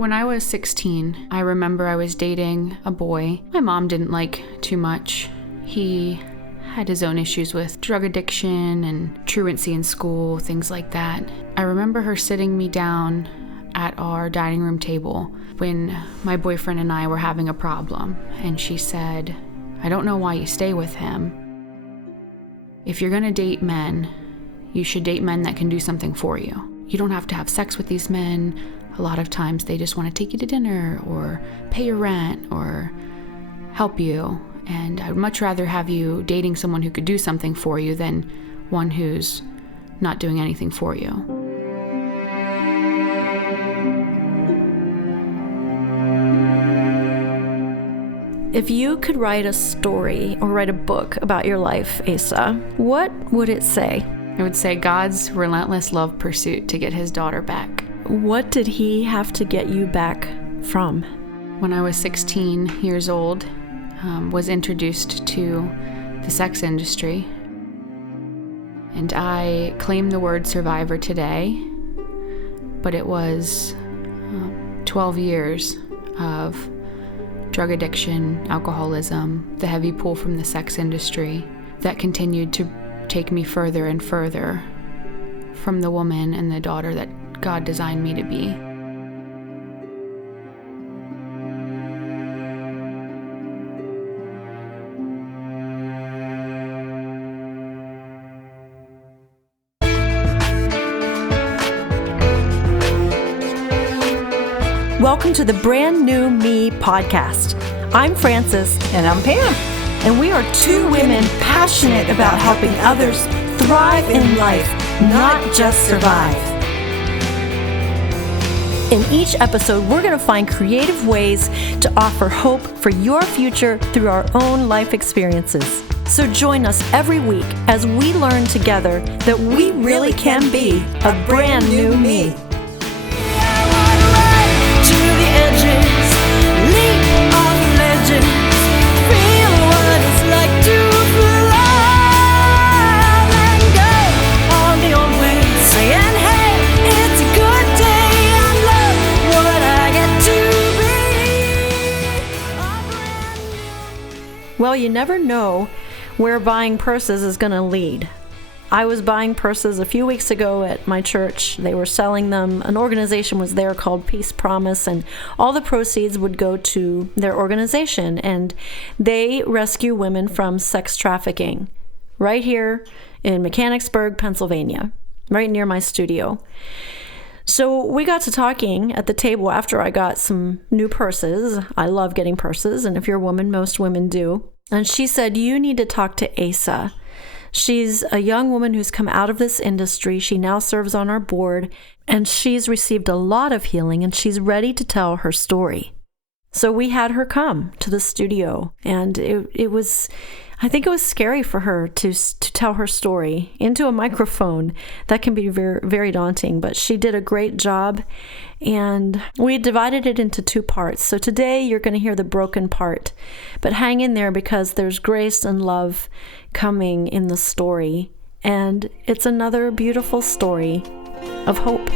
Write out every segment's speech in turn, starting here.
When I was 16, I remember I was dating a boy my mom didn't like too much. He had his own issues with drug addiction and truancy in school, things like that. I remember her sitting me down at our dining room table when my boyfriend and I were having a problem, and she said, "I don't know why you stay with him. If you're gonna date men, you should date men that can do something for you. You don't have to have sex with these men. A lot of times they just want to take you to dinner or pay your rent or help you. And I'd much rather have you dating someone who could do something for you than one who's not doing anything for you." If you could write a story or write a book about your life, Asa, what would it say? I would say God's relentless love pursuit to get his daughter back. What did he have to get you back from? When I was 16 years old, was introduced to the sex industry. And I claim the word survivor today, but it was 12 years of drug addiction, alcoholism, the heavy pull from the sex industry that continued to take me further and further from the woman and the daughter that God designed me to be. Welcome to the Brand New Me podcast. I'm Frances. And I'm Pam. And we are two women passionate about helping others thrive in life, not just survive. In each episode, we're going to find creative ways to offer hope for your future through our own life experiences. So join us every week as we learn together that we really can be a brand new me. Well, you never know where buying purses is going to lead. I was buying purses a few weeks ago at my church. They were selling them. An organization was there called Peace Promise, and all the proceeds would go to their organization. And they rescue women from sex trafficking right here in Mechanicsburg, Pennsylvania, right near my studio. So we got to talking at the table after I got some new purses. I love getting purses, and if you're a woman, most women do. And she said, "You need to talk to Asa. She's a young woman who's come out of this industry. She now serves on our board, and she's received a lot of healing, and she's ready to tell her story." So we had her come to the studio, and it was, I think it was scary for her to tell her story into a microphone. That can be very, very daunting, but she did a great job, and we divided it into two parts. So today you're going to hear the broken part, but hang in there because there's grace and love coming in the story, and it's another beautiful story of hope.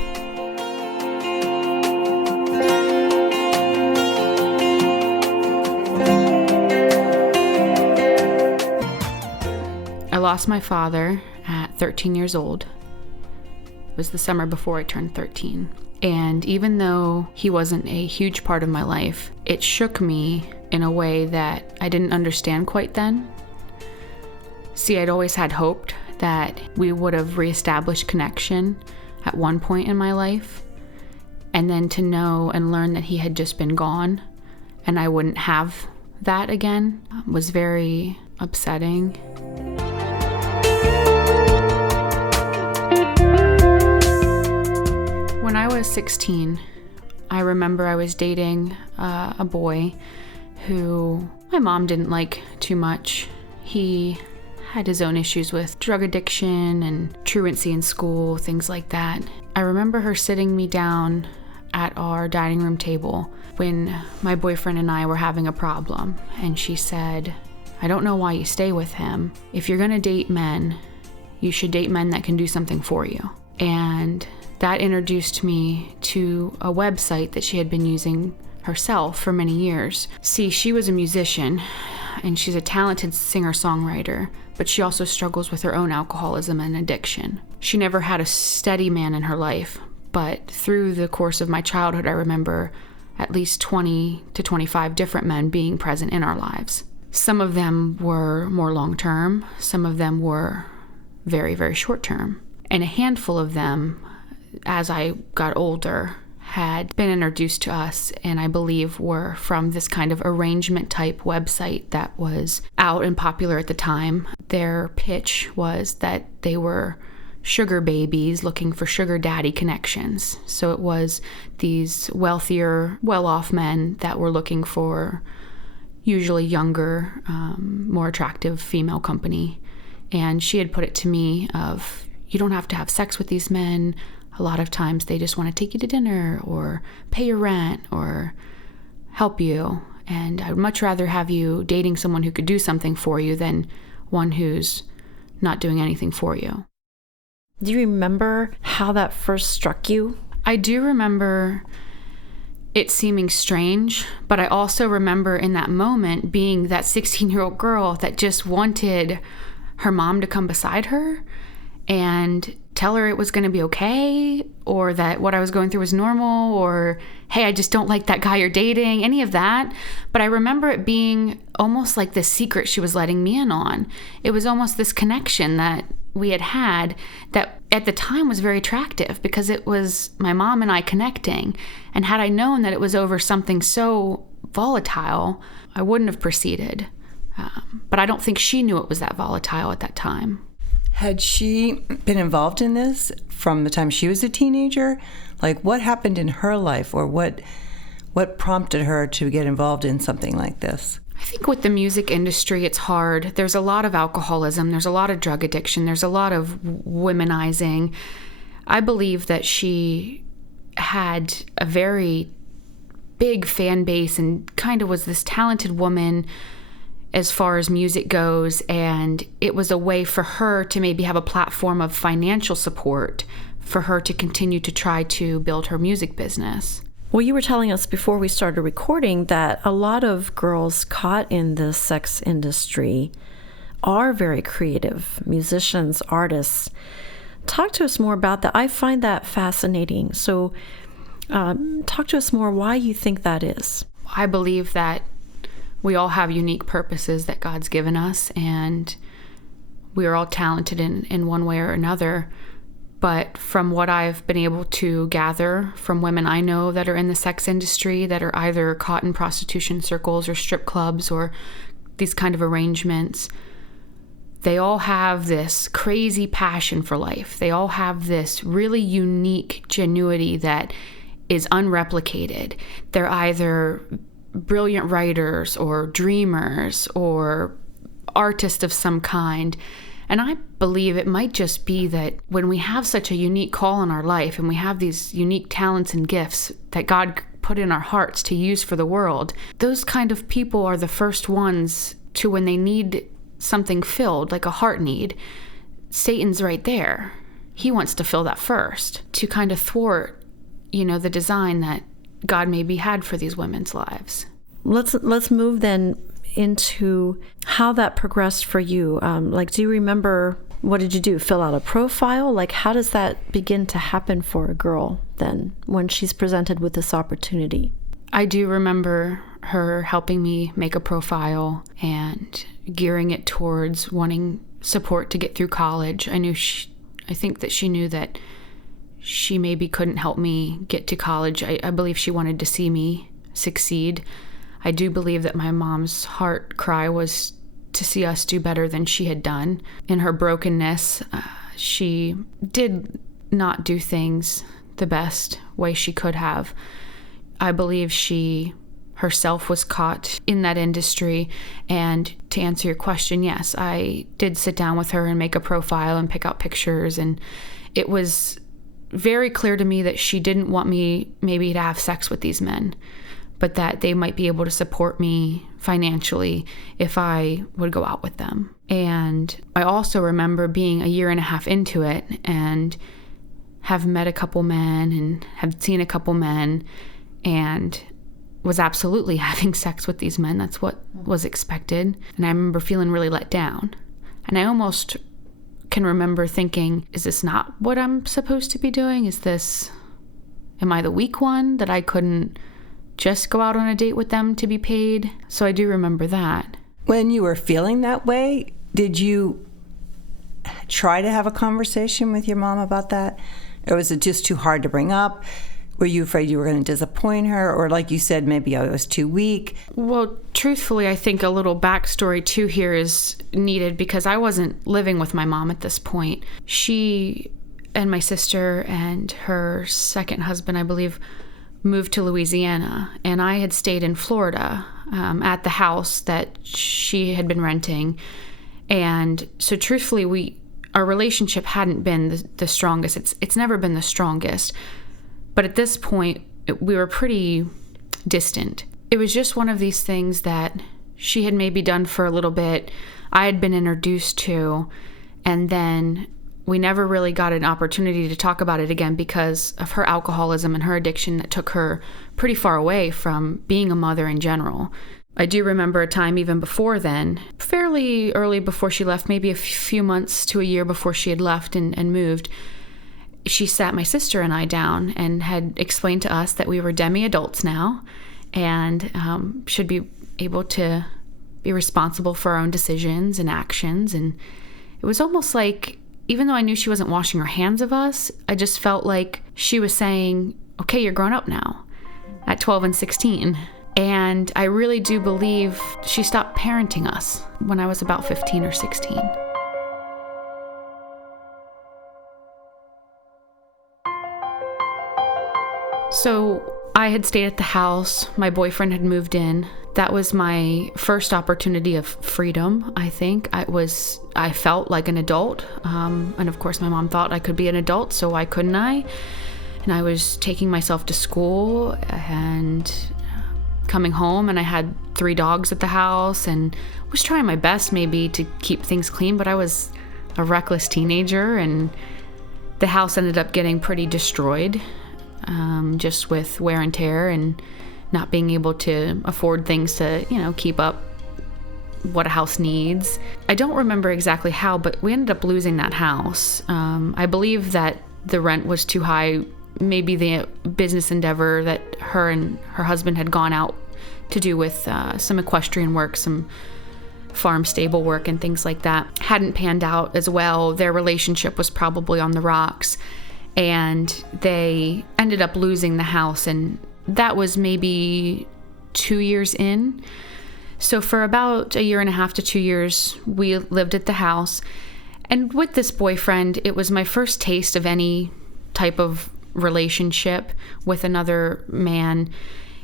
I lost my father at 13 years old. It was the summer before I turned 13. And even though he wasn't a huge part of my life, it shook me in a way that I didn't understand quite then. See, I'd always had hoped that we would have reestablished connection at one point in my life. And then to know and learn that he had just been gone and I wouldn't have that again was very upsetting. When I was 16, I remember I was dating a boy who my mom didn't like too much. He had his own issues with drug addiction and truancy in school, things like that. I remember her sitting me down at our dining room table when my boyfriend and I were having a problem, and she said, "I don't know why you stay with him. If you're gonna date men, you should date men that can do something for you." And that introduced me to a website that she had been using herself for many years. See, she was a musician, and she's a talented singer-songwriter, but she also struggles with her own alcoholism and addiction. She never had a steady man in her life, but through the course of my childhood, I remember at least 20 to 25 different men being present in our lives. Some of them were more long-term, some of them were very, very short-term. And a handful of them, as I got older, had been introduced to us, and I believe were from this kind of arrangement type website that was out and popular at the time. Their pitch was that they were sugar babies looking for sugar daddy connections. So it was these wealthier, well-off men that were looking for usually younger, more attractive female company. And she had put it to me of, you don't have to have sex with these men. A lot of times they just want to take you to dinner or pay your rent or help you. And I'd much rather have you dating someone who could do something for you than one who's not doing anything for you. Do you remember how that first struck you? I do remember it seeming strange, but I also remember in that moment being that 16-year-old girl that just wanted her mom to come beside her and tell her it was going to be okay, or that what I was going through was normal, or, hey, I just don't like that guy you're dating, any of that. But I remember it being almost like this secret she was letting me in on. It was almost this connection that we had that at the time was very attractive because it was my mom and I connecting. And had I known that it was over something so volatile, I wouldn't have proceeded. But I don't think she knew it was that volatile at that time. Had she been involved in this from the time she was a teenager? Like, what happened in her life, or what prompted her to get involved in something like this? I think with the music industry, it's hard. There's a lot of alcoholism. There's a lot of drug addiction. There's a lot of womanizing. I believe that she had a very big fan base and kind of was this talented woman as far as music goes, and it was a way for her to maybe have a platform of financial support for her to continue to try to build her music business. Well, you were telling us before we started recording that a lot of girls caught in the sex industry are very creative, musicians, artists. Talk to us more about that. I find that fascinating. So talk to us more why you think that is. I believe that we all have unique purposes that God's given us, and we are all talented in one way or another. But from what I've been able to gather from women I know that are in the sex industry, that are either caught in prostitution circles or strip clubs or these kind of arrangements, they all have this crazy passion for life. They all have this really unique genuity that is unreplicated. They're either brilliant writers or dreamers or artists of some kind. And I believe it might just be that when we have such a unique call in our life and we have these unique talents and gifts that God put in our hearts to use for the world, those kind of people are the first ones to, when they need something filled, like a heart need, Satan's right there. He wants to fill that first to kind of thwart, the design that God maybe had for these women's lives. Let's move then into how that progressed for you. Do you remember, what did you do? Fill out a profile? Like, how does that begin to happen for a girl then when she's presented with this opportunity? I do remember her helping me make a profile and gearing it towards wanting support to get through college. I think that she knew that she maybe couldn't help me get to college. I believe she wanted to see me succeed. I do believe that my mom's heart cry was to see us do better than she had done. In her brokenness, she did not do things the best way she could have. I believe she herself was caught in that industry. And to answer your question, yes, I did sit down with her and make a profile and pick out pictures. And it was very clear to me that she didn't want me maybe to have sex with these men, but that they might be able to support me financially if I would go out with them. And I also remember being a year and a half into it and have met a couple men and have seen a couple men and was absolutely having sex with these men. That's what was expected. And I remember feeling really let down. And I almost can remember thinking, is this not what I'm supposed to be doing? Am I the weak one that I couldn't just go out on a date with them to be paid? So I do remember that. When you were feeling that way, did you try to have a conversation with your mom about that? Or was it just too hard to bring up? Were you afraid you were going to disappoint her? Or like you said, maybe I was too weak? Well, truthfully, I think a little backstory too here is needed because I wasn't living with my mom at this point. She and my sister and her second husband, I believe, moved to Louisiana. And I had stayed in Florida at the house that she had been renting. And so truthfully, our relationship hadn't been the strongest. It's never been the strongest. But at this point, we were pretty distant. It was just one of these things that she had maybe done for a little bit, I had been introduced to, and then we never really got an opportunity to talk about it again because of her alcoholism and her addiction that took her pretty far away from being a mother in general. I do remember a time even before then, fairly early before she left, maybe a few months to a year before she had left and moved, she sat my sister and I down and had explained to us that we were demi-adults now and should be able to be responsible for our own decisions and actions. And it was almost like, even though I knew she wasn't washing her hands of us, I just felt like she was saying, okay, you're grown up now at 12 and 16. And I really do believe she stopped parenting us when I was about 15 or 16. So I had stayed at the house. My boyfriend had moved in. That was my first opportunity of freedom, I think. I felt like an adult. And of course, my mom thought I could be an adult, so why couldn't I? And I was taking myself to school and coming home, and I had 3 dogs at the house and was trying my best maybe to keep things clean, but I was a reckless teenager, and the house ended up getting pretty destroyed. Just with wear and tear and not being able to afford things to, keep up what a house needs. I don't remember exactly how, but we ended up losing that house. I believe that the rent was too high. Maybe the business endeavor that her and her husband had gone out to do with some equestrian work, some farm stable work and things like that hadn't panned out as well. Their relationship was probably on the rocks. And they ended up losing the house, and that was maybe 2 years in. So for about 1.5 to 2 years, we lived at the house. And with this boyfriend, it was my first taste of any type of relationship with another man.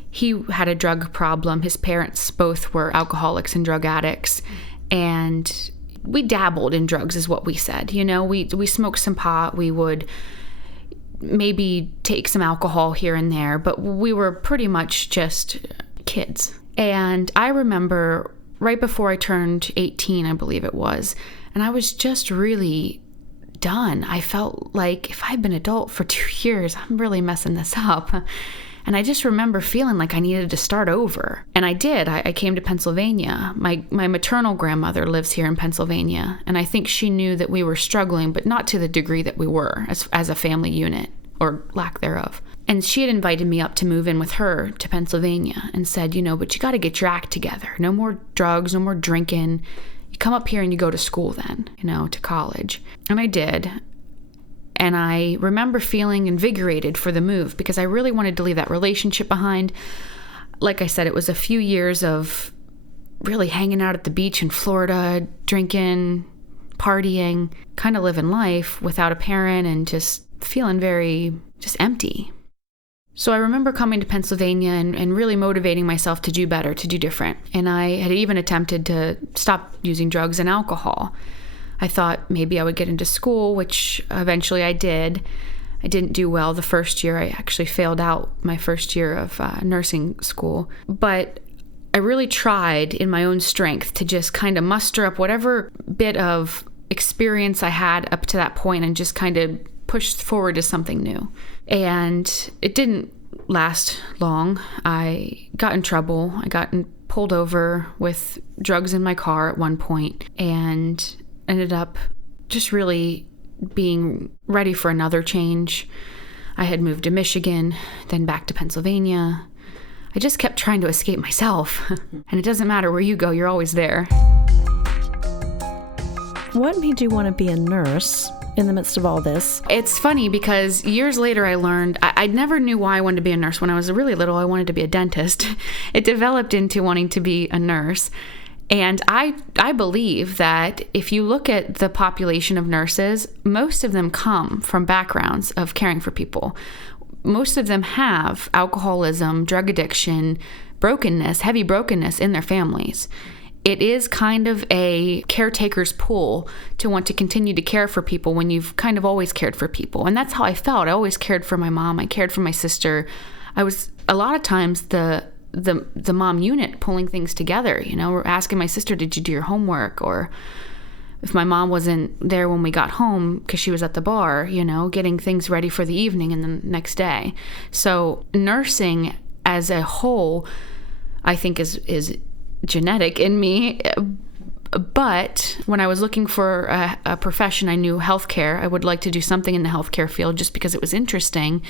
He had a drug problem. His parents both were alcoholics and drug addicts. And we dabbled in drugs is what we said. We smoked some pot. We would maybe take some alcohol here and there, but we were pretty much just kids. And I remember right before I turned 18, I believe it was, and I was just really done. I felt like if I'd been adult for 2 years, I'm really messing this up. And I just remember feeling like I needed to start over. And I did. I came to Pennsylvania. My maternal grandmother lives here in Pennsylvania. And I think she knew that we were struggling, but not to the degree that we were as a family unit, or lack thereof. And she had invited me up to move in with her to Pennsylvania and said, but you got to get your act together. No more drugs, no more drinking. You come up here and you go to school then, to college. And I did. And I remember feeling invigorated for the move because I really wanted to leave that relationship behind. Like I said, it was a few years of really hanging out at the beach in Florida, drinking, partying, kind of living life without a parent and just feeling very just empty. So I remember coming to Pennsylvania and really motivating myself to do better, to do different. And I had even attempted to stop using drugs and alcohol. I thought maybe I would get into school, which eventually I did. I didn't do well the first year. I actually failed out my first year of nursing school. But I really tried in my own strength to just kind of muster up whatever bit of experience I had up to that point and just kind of push forward to something new. And it didn't last long. I got in trouble. I got pulled over with drugs in my car at one point and ended up just really being ready for another change. I had moved to Michigan, then back to Pennsylvania. I just kept trying to escape myself. And it doesn't matter where you go, you're always there. What made you want to be a nurse in the midst of all this? It's funny because years later I learned, I never knew why I wanted to be a nurse. When I was really little, I wanted to be a dentist. It developed into wanting to be a nurse. And I believe that if you look at the population of nurses, most of them come from backgrounds of caring for people. Most of them have alcoholism, drug addiction, brokenness, heavy brokenness in their families. It is kind of a caretaker's pull to want to continue to care for people when you've kind of always cared for people. And that's how I felt. I always cared for my mom. I cared for my sister. I was a lot of times the mom unit pulling things together, or asking my sister, did you do your homework? Or if my mom wasn't there when we got home because she was at the bar, getting things ready for the evening and the next day. So nursing as a whole, I think is genetic in me. But when I was looking for a profession, I knew healthcare. I would like to do something in the healthcare field just because it was interesting.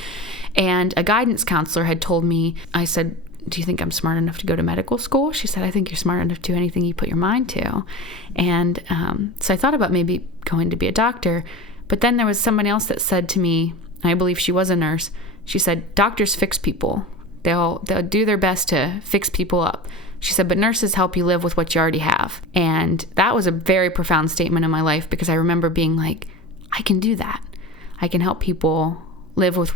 And a guidance counselor had told me, I said, do you think I'm smart enough to go to medical school? She said, I think you're smart enough to do anything you put your mind to. And so I thought about maybe going to be a doctor. But then there was someone else that said to me, I believe she was a nurse, she said, doctors fix people. They'll do their best to fix people up. She said, but nurses help you live with what you already have. And that was a very profound statement in my life because I remember being like, I can do that. I can help people live with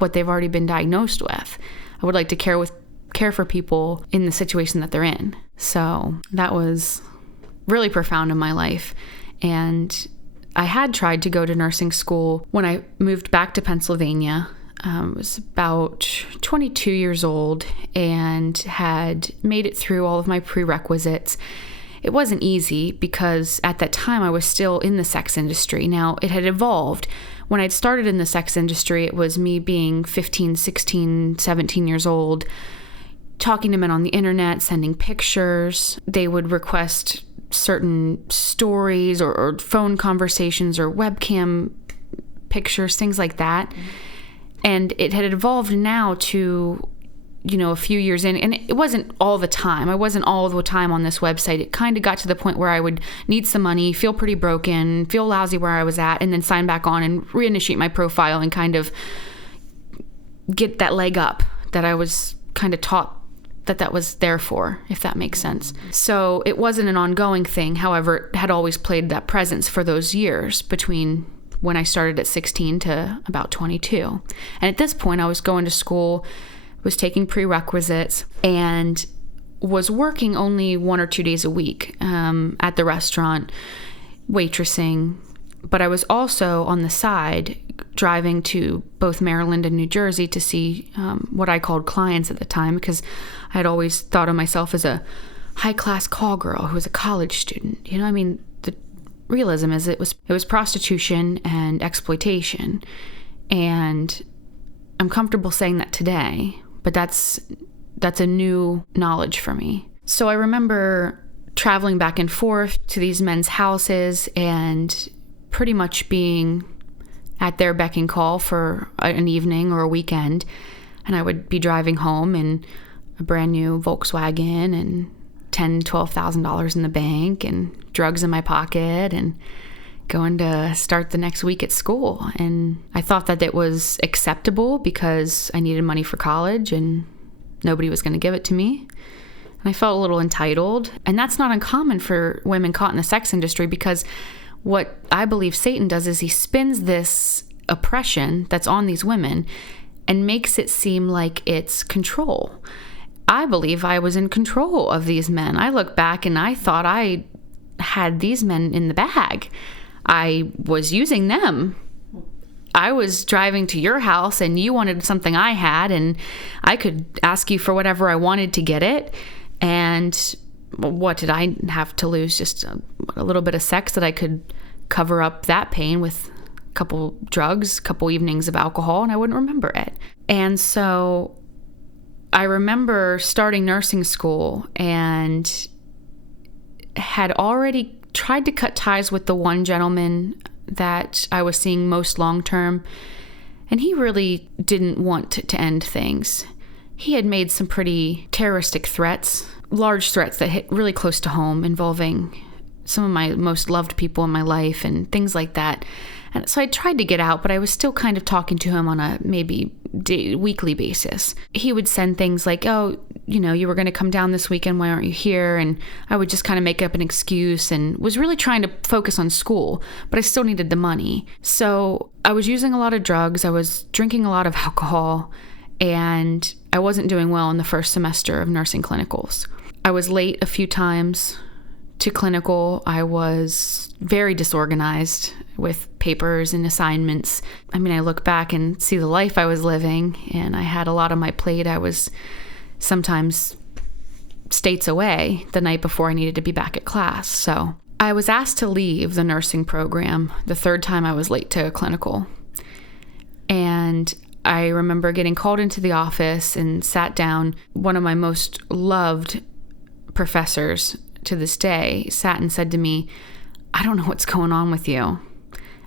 what they've already been diagnosed with. I would like to care for people in the situation that they're in. So that was really profound in my life. And I had tried to go to nursing school when I moved back to Pennsylvania. I was about 22 years old and had made it through all of my prerequisites. It wasn't easy because at that time I was still in the sex industry. Now, it had evolved. When I'd started in the sex industry, it was me being 15, 16, 17 years old, talking to men on the internet, sending pictures. They would request certain stories or phone conversations or webcam pictures, things like that. And it had evolved now to, a few years in, and it wasn't all the time. I wasn't all the time on this website. It kind of got to the point where I would need some money, feel pretty broken, feel lousy where I was at, and then sign back on and reinitiate my profile and kind of get that leg up that I was kind of taught that was there for, if that makes sense. So it wasn't an ongoing thing. However, it had always played that presence for those years between when I started at 16 to about 22. And at this point, I was going to school, was taking prerequisites, and was working only 1 or 2 days a week at the restaurant, waitressing. But I was also on the side driving to both Maryland and New Jersey to see what I called clients at the time, because I had always thought of myself as a high-class call girl who was a college student. The realism is it was prostitution and exploitation. And I'm comfortable saying that today, but that's a new knowledge for me. So I remember traveling back and forth to these men's houses and pretty much being at their beck and call for an evening or a weekend. And I would be driving home in a brand new Volkswagen and $10,000, $12,000 in the bank and drugs in my pocket and going to start the next week at school. And I thought that it was acceptable because I needed money for college and nobody was going to give it to me. And I felt a little entitled. And that's not uncommon for women caught in the sex industry, because what I believe Satan does is he spins this oppression that's on these women and makes it seem like it's control. I believe I was in control of these men. I look back and I thought I had these men in the bag. I was using them. I was driving to your house and you wanted something I had, and I could ask you for whatever I wanted to get it. And what did I have to lose? Just a little bit of sex that I could cover up that pain with couple drugs, a couple evenings of alcohol, and I wouldn't remember it. And so I remember starting nursing school and had already tried to cut ties with the one gentleman that I was seeing most long-term, and he really didn't want to end things. He had made some pretty terroristic threats, large threats that hit really close to home, involving some of my most loved people in my life and things like that. And so I tried to get out, but I was still kind of talking to him on a maybe weekly basis. He would send things like, oh, you were going to come down this weekend, why aren't you here? And I would just kind of make up an excuse and was really trying to focus on school, but I still needed the money. So I was using a lot of drugs, I was drinking a lot of alcohol, and I wasn't doing well in the first semester of nursing clinicals. I was late a few times to clinical. I was very disorganized with papers and assignments. I mean, I look back and see the life I was living, and I had a lot on my plate. I was sometimes states away the night before I needed to be back at class. So I was asked to leave the nursing program the third time I was late to a clinical. And I remember getting called into the office and sat down. One of my most loved professors to this day sat and said to me, I don't know what's going on with you.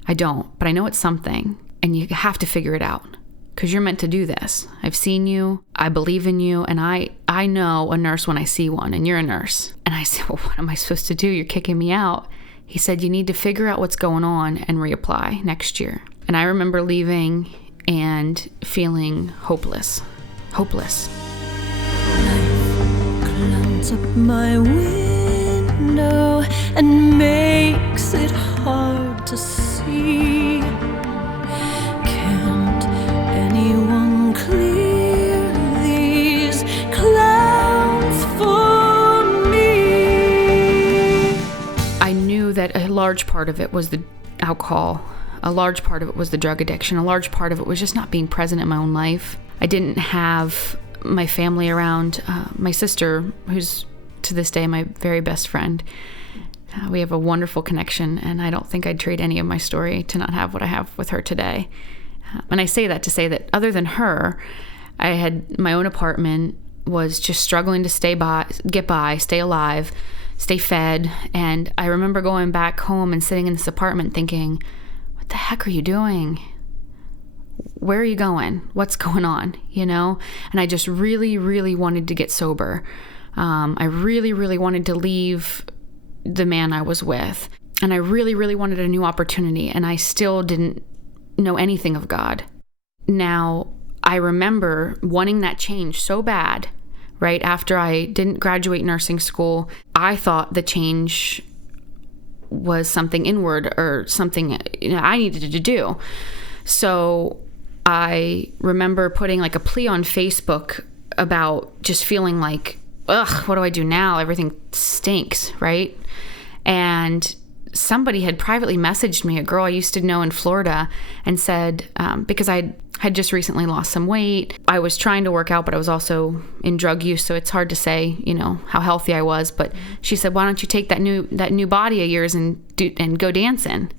I don't, but I know it's something, and you have to figure it out because you're meant to do this. I've seen you, I believe in you, and I know a nurse when I see one, and you're a nurse. And I said, well, what am I supposed to do? You're kicking me out. He said, you need to figure out what's going on and reapply next year. And I remember leaving and feeling hopeless. Hopeless. Life clouds up my window and makes it hard to see. Can't anyone clear these clouds for me? I knew that a large part of it was the alcohol. A large part of it was the drug addiction. A large part of it was just not being present in my own life. I didn't have my family around. My sister, who's to this day my very best friend, we have a wonderful connection, and I don't think I'd trade any of my story to not have what I have with her today. And I say that to say that other than her, I had my own apartment, was just struggling to get by, stay alive, stay fed. And I remember going back home and sitting in this apartment thinking, what the heck are you doing? Where are you going? What's going on? And I just really, really wanted to get sober. I really, really wanted to leave the man I was with. And I really, really wanted a new opportunity. And I still didn't know anything of God. Now, I remember wanting that change so bad. Right after I didn't graduate nursing school, I thought the change was something inward or something I needed to do. So I remember putting like a plea on Facebook about just feeling like, ugh, what do I do now? Everything stinks, right? And somebody had privately messaged me, a girl I used to know in Florida, and said, because I had just recently lost some weight, I was trying to work out, but I was also in drug use, so it's hard to say, how healthy I was. But she said, why don't you take that new body of yours and go dancing?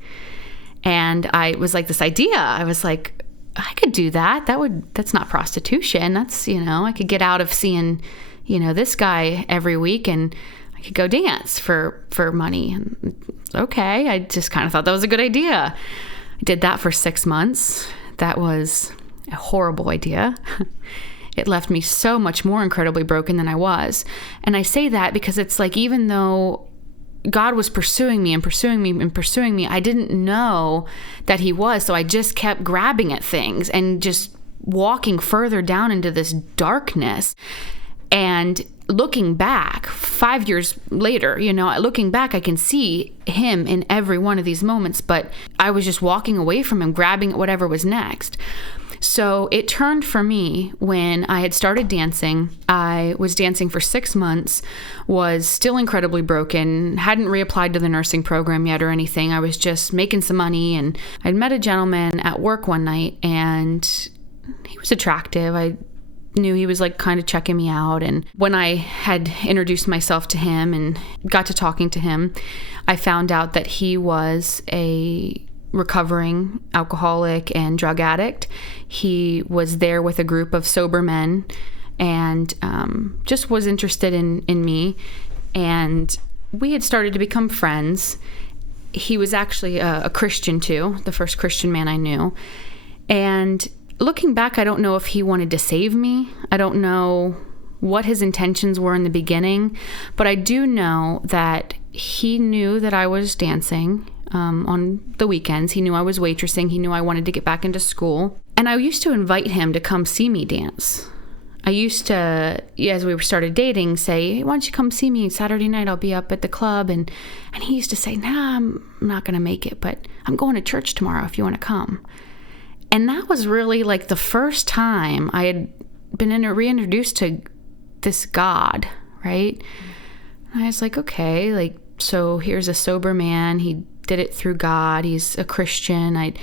And I was like, this idea, I was like, I could do that. That's not prostitution. That's, I could get out of seeing, this guy every week, and I could go dance for money. And okay, I just kind of thought that was a good idea. I did that for 6 months. That was a horrible idea. It left me so much more incredibly broken than I was. And I say that because it's like, even though God was pursuing me and pursuing me and pursuing me, I didn't know that he was. So I just kept grabbing at things and just walking further down into this darkness. And looking back 5 years later, looking back, I can see him in every one of these moments, but I was just walking away from him, grabbing at whatever was next. So it turned for me when I had started dancing. I was dancing for 6 months, was still incredibly broken, hadn't reapplied to the nursing program yet or anything. I was just making some money, and I'd met a gentleman at work one night, and he was attractive. I knew he was like kind of checking me out. And when I had introduced myself to him and got to talking to him, I found out that he was a recovering alcoholic and drug addict. He was there with a group of sober men and just was interested in me. And we had started to become friends. He was actually a Christian too, the first Christian man I knew. And looking back, I don't know if he wanted to save me. I don't know what his intentions were in the beginning, but I do know that he knew that I was dancing on the weekends. He knew I was waitressing. He knew I wanted to get back into school. And I used to invite him to come see me dance. I used to, as we started dating, say, hey, why don't you come see me Saturday night? I'll be up at the club. And he used to say, nah, I'm not going to make it, but I'm going to church tomorrow if you want to come. And that was really like the first time I had been reintroduced to this God, right? And I was like, okay, like, so here's a sober man. He did it through God. He's a Christian. I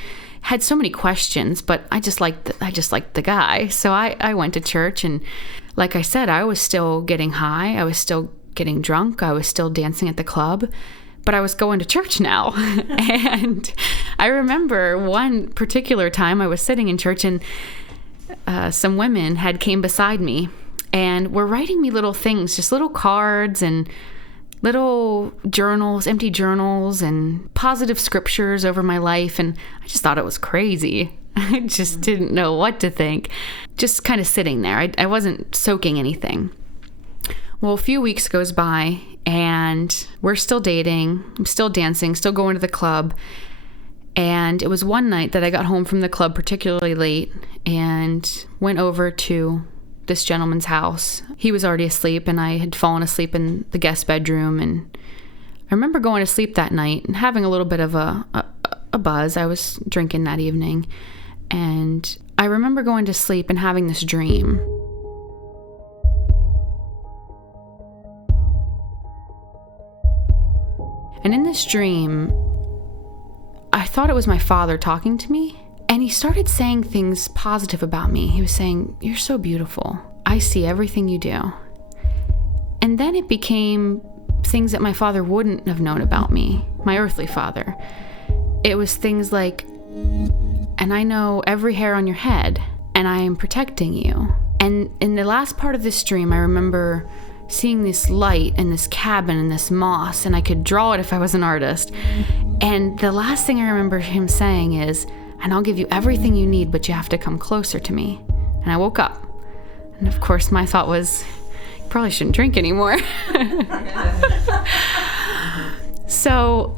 had so many questions, but I just liked the guy. So I went to church, and like I said, I was still getting high. I was still getting drunk. I was still dancing at the club, but I was going to church now. And I remember one particular time I was sitting in church, and some women had came beside me and were writing me little things, just little cards and little journals, empty journals, and positive scriptures over my life. And I just thought it was crazy. I just didn't know what to think. Just kind of sitting there. I wasn't soaking anything. Well, a few weeks goes by, and we're still dating. I'm still dancing, still going to the club. And it was one night that I got home from the club particularly late and went over to this gentleman's house. He was already asleep, and I had fallen asleep in the guest bedroom. And I remember going to sleep that night and having a little bit of a buzz. I was drinking that evening, and I remember going to sleep and having this dream. And in this dream, I thought it was my father talking to me. And he started saying things positive about me. He was saying, you're so beautiful. I see everything you do. And then it became things that my father wouldn't have known about me, my earthly father. It was things like, and I know every hair on your head, and I am protecting you. And in the last part of this dream, I remember seeing this light and this cabin and this moss, and I could draw it if I was an artist. And the last thing I remember him saying is, and I'll give you everything you need, but you have to come closer to me. And I woke up. And of course, my thought was, you probably shouldn't drink anymore. So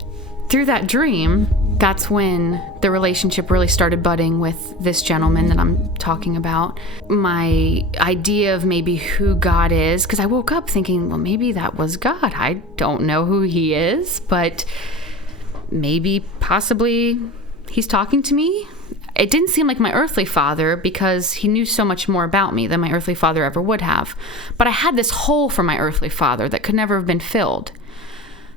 through that dream, that's when the relationship really started budding with this gentleman that I'm talking about. My idea of maybe who God is, because I woke up thinking, well, maybe that was God. I don't know who he is, but maybe, possibly, he's talking to me. It didn't seem like my earthly father because he knew so much more about me than my earthly father ever would have. But I had this hole for my earthly father that could never have been filled.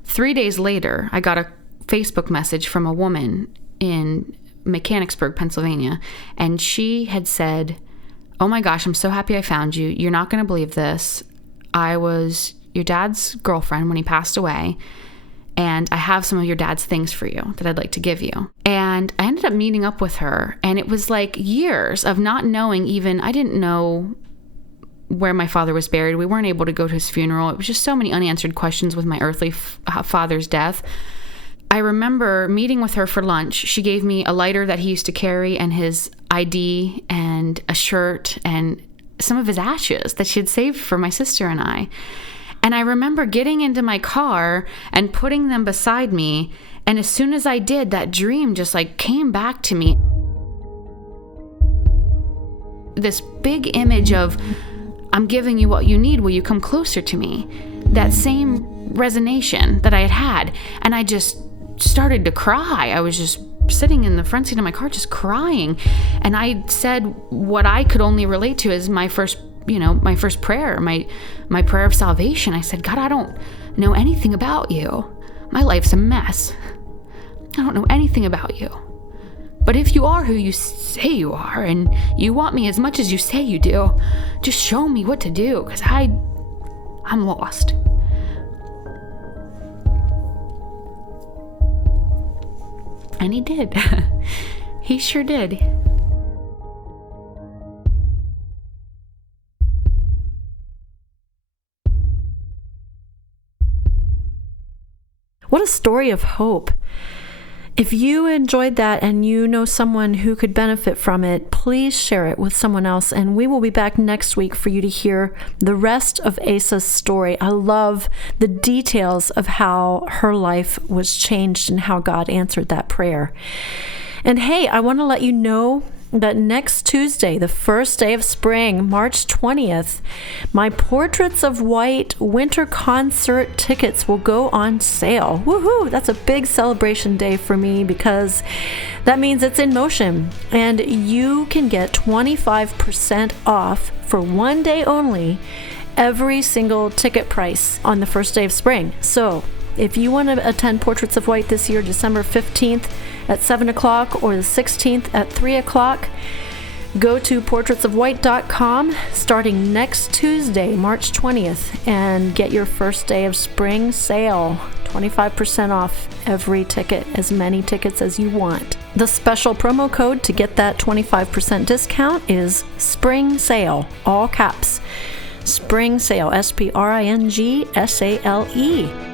3 days later, I got a Facebook message from a woman in Mechanicsburg, Pennsylvania, and she had said, oh my gosh, I'm so happy I found you. You're not going to believe this. I was your dad's girlfriend when he passed away, and I have some of your dad's things for you that I'd like to give you. And I ended up meeting up with her, and it was like years of not knowing even, I didn't know where my father was buried. We weren't able to go to his funeral. It was just so many unanswered questions with my earthly father's death. I remember meeting with her for lunch. She gave me a lighter that he used to carry and his ID and a shirt and some of his ashes that she had saved for my sister and I. And I remember getting into my car and putting them beside me. And as soon as I did, that dream just like came back to me. This big image of, I'm giving you what you need. Will you come closer to me? That same resonation that I had had. And I just started to cry. I was just sitting in the front seat of my car just crying. And I said what I could only relate to as my first prayer, my prayer of salvation. I said, God, I don't know anything about you. My life's a mess. I don't know anything about you. But if you are who you say you are, and you want me as much as you say you do, just show me what to do, because I'm lost. And he did. He sure did. What a story of hope. If you enjoyed that and you know someone who could benefit from it, please share it with someone else. And we will be back next week for you to hear the rest of Asa's story. I love the details of how her life was changed and how God answered that prayer. And hey, I want to let you know that next Tuesday, the first day of spring, March 20th, my Portraits of White winter concert tickets will go on sale. Woohoo! That's a big celebration day for me because that means it's in motion. And you can get 25% off for one day only every single ticket price on the first day of spring. So if you want to attend Portraits of White this year, December 15th at 7 o'clock or the 16th at 3 o'clock, go to portraitsofwhite.com starting next Tuesday, March 20th, and get your first day of spring sale. 25% off every ticket, as many tickets as you want. The special promo code to get that 25% discount is Spring Sale, all caps. Spring Sale, SPRINGSALE.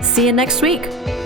See you next week.